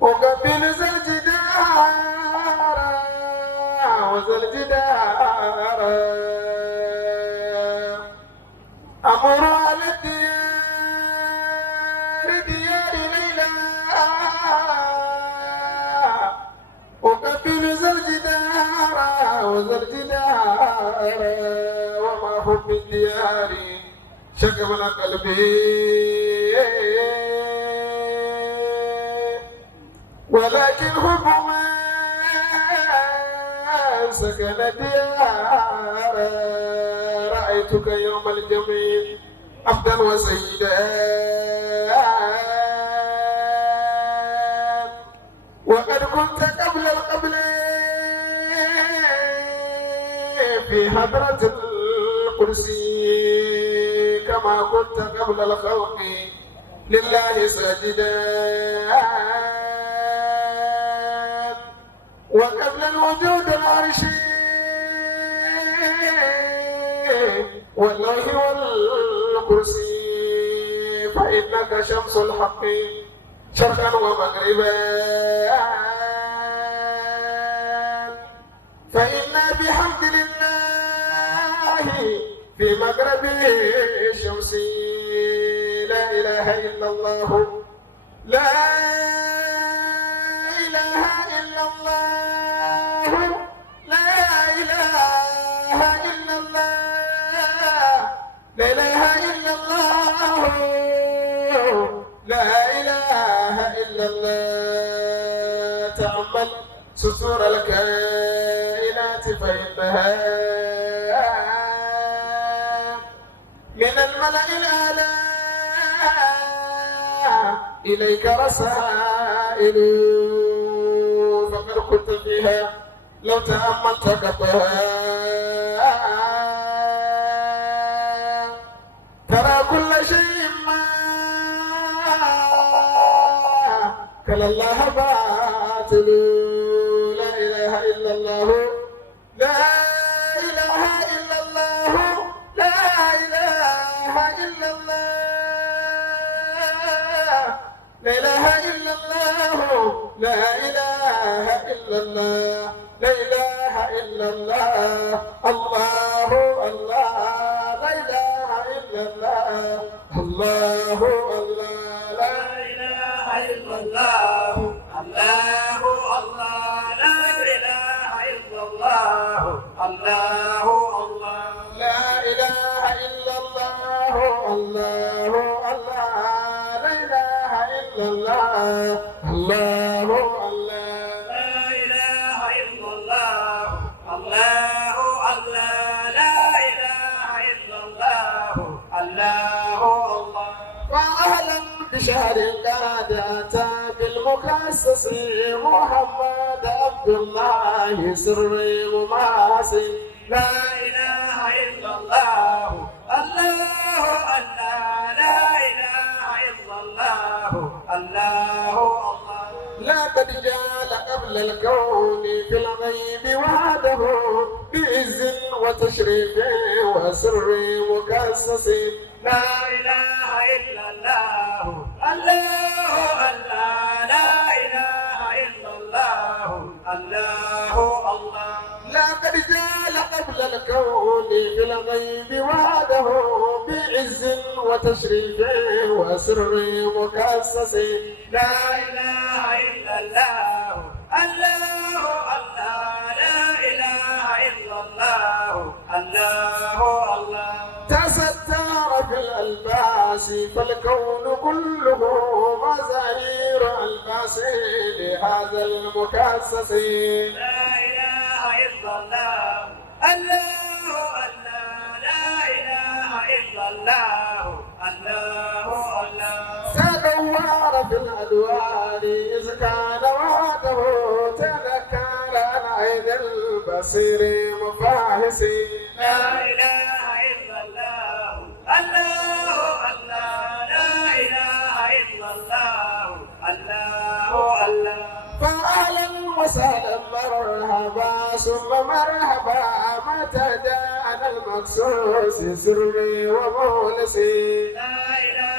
وقبل ذا الجدار وذا الجدار أمر على الديار ديار ليلى وقبل ذا الجدار وذا الجدار وما حب الديار شكمل قلبي ولكن حب ما سكن الديار رأيتك يوم الجميل عبدا وسيدا وقد كنت قبل القبل في حضرة القرسي كما كنت قبل الخلق لله ساجدا وقبل الوجود العرشي والله والكرسي فإنك شمس الحق شرقا ومغربا فإنا بحمد لله في مغرب الشمس لا إله إلا الله لا إله إلا الله لا إله إلا الله لا إله إلا الله لا إله إلا الله تأمل سطور الكائنات فإنها من الملأ الأعلى إليك رسائل فقد كنت فيها لو تأملت قبلها ترى كل شيء ما كلا الله باطل لا إله إلا الله لا إله إلا الله لا إله إلا الله لا إله إلا الله لا إله إلا الله لا إله إلا الله الله الله لا إله إلا الله الله الله لا إله إلا الله الله الله لا إله إلا الله الله الله لا إله إلا الله الله الله لا إله إلا الله الله الله لا إله إلا الله الله الله لا إله إلا الله الله الله وأهلا بشهر قد أتى بالمخصص محمد عبد الله سري وماسي لا إله إلا الله الله الله لا إله إلا الله الله الله لقد جال قبل الكون في الغيب وحده بعز وتشريف وسر مكسس لا إله إلا الله الله الله لا إله إلا الله الله الله لقد جال قبل الكون في الغيب وحده بعز وتشريف وسر مكسس لا إله إلا الله الله الله لا إله إلا الله الله الله تستر في الألباس فالكون كله مظاهر ألباس لهذا المكسس لا إله إلا الله الله الله لا إله إلا الله الله الله تدور في الأدوار إذ كان وعده تذكر العين البصير مفاهسي لا إله إلا الله الله الله لا إله إلا الله الله الله فأهلا وسهلا مرحبا ثم مرحبا متى جاءنا المخصوص سري ومولسي لا إله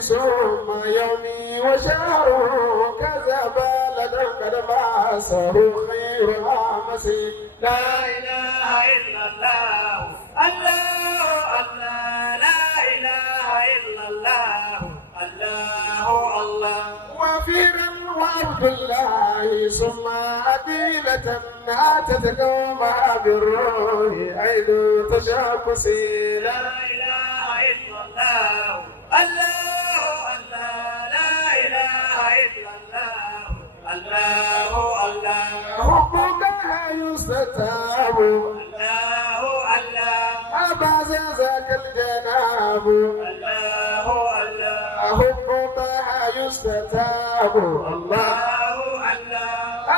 ثم يومي وشهره كذا بلد قد ماسه خير امسي لا إله إلا الله الله الله لا إله إلا الله الله الله وفيرا وعبد الله ثم أديلة أتت قومها بالروح عيد تشاكسي لا إله إلا الله الله الله لا إله إلا الله الله الله حبك يستتاب الله الله أبا ذاك الجناب الله الله حبك يستتاب الله الله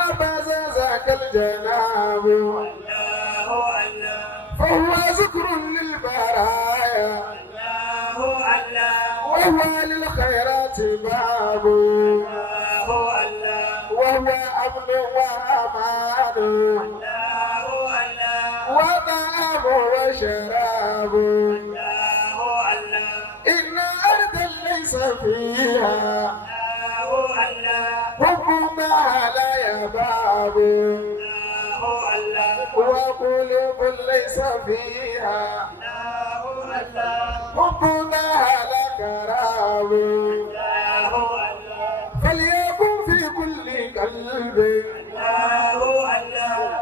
أبا ذاك الجناب الله الله فهو ذكر للبرايا الله وهو للخيرات باب الله الله وهو أمن وأمان وطعام وشراب إن أرضا ليس فيها حكمها لا يباب وقلوب ليس فيها حكمها لا كراب فليكن في كل قلب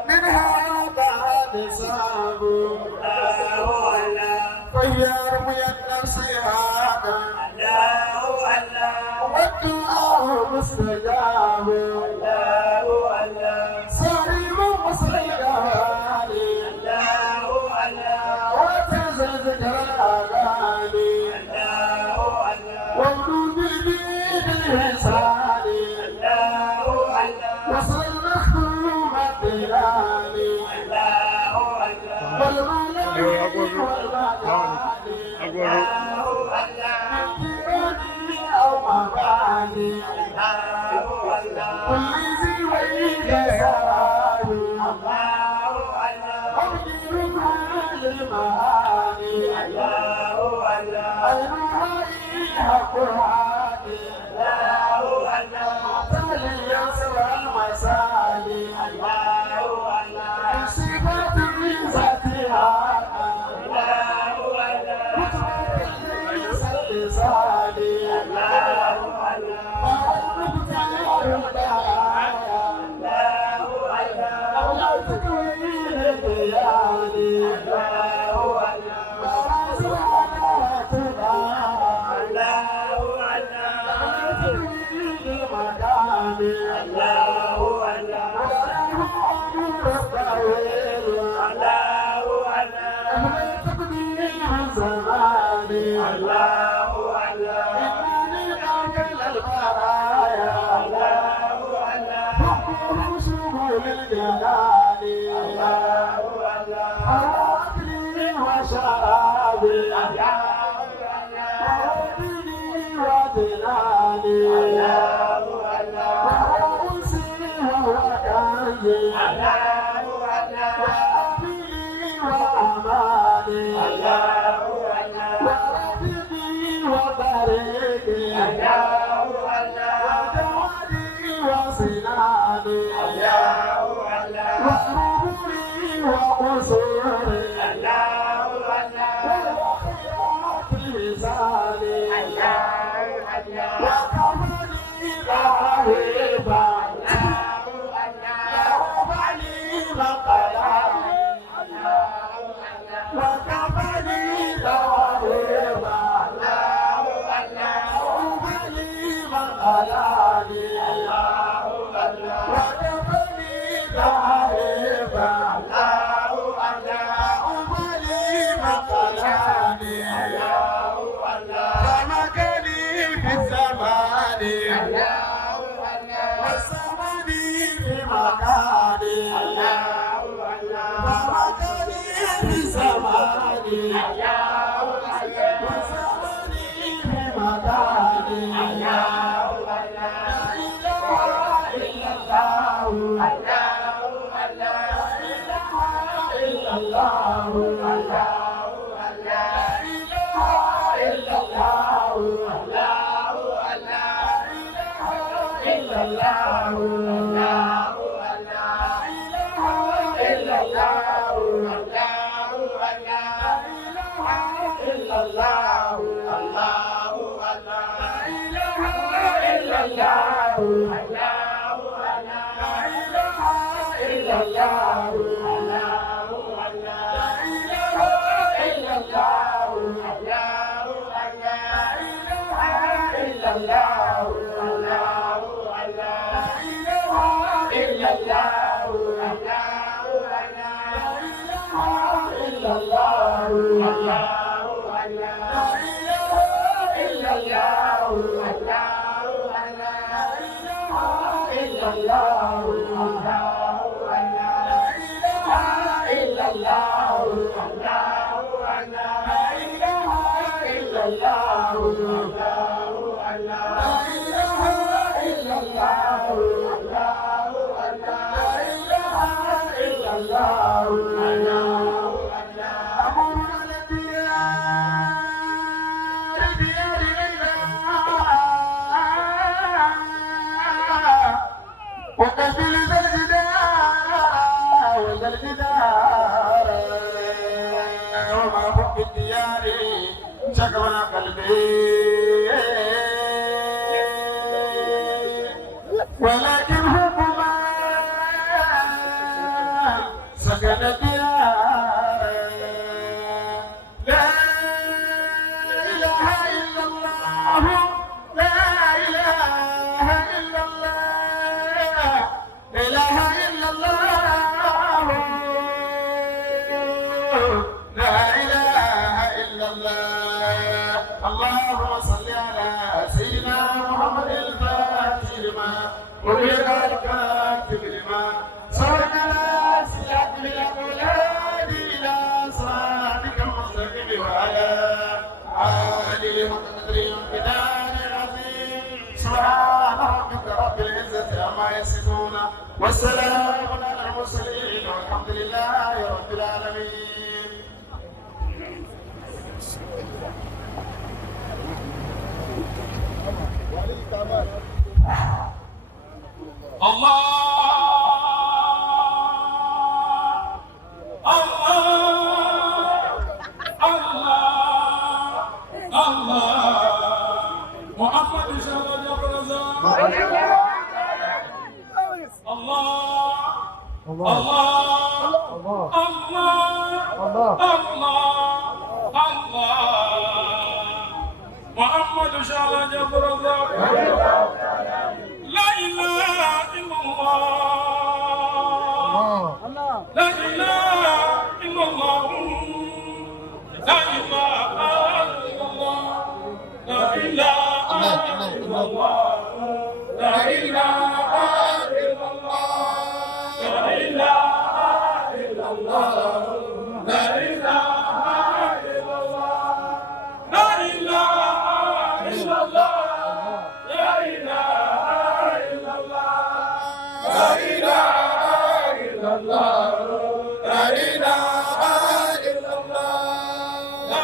منها وضع نصاب فيرمي النفس هذا والدعاء مستجاب صريم مصيدان وتزل ذكر الأغاني وابن بالبيت الإحسان وصل المخدوم الدلالي والملائكة والمداني أو مباني كل ذي ويل سراني أبدي هذه المعاني عينها إيها قرآني تالي يسوى المساني بصفات ذاتها كتب ليس اللساني الله وقبل ذا الجدار وذا الجدار وما حب الديار شكونا قلبي ولكن حب ما سكن الديار لا إله إلا الله لا إله إلا الله إله إلا الله لا إله إلا الله اللهم صل على سيدنا محمد الفاتح لما وبلغ الكاتب لما سبق على سياق الأولاد إلى صراطك المستقيم وعلى آله وقدره ومقداره العظيم سبحان ربك رب العزة عما يصفون والسلام على المرسلين والحمد لله رب العالمين. الله محمد شهد جبر محمد شهد جبر لا إله إلا الله لا إله إلا الله لا إله إلا الله لا إله إلا الله لا إله إلا الله لا إله إلا الله لا إله إلا الله لا إله إلا الله لا إله إلا الله لا إله إلا الله لا إله إلا الله لا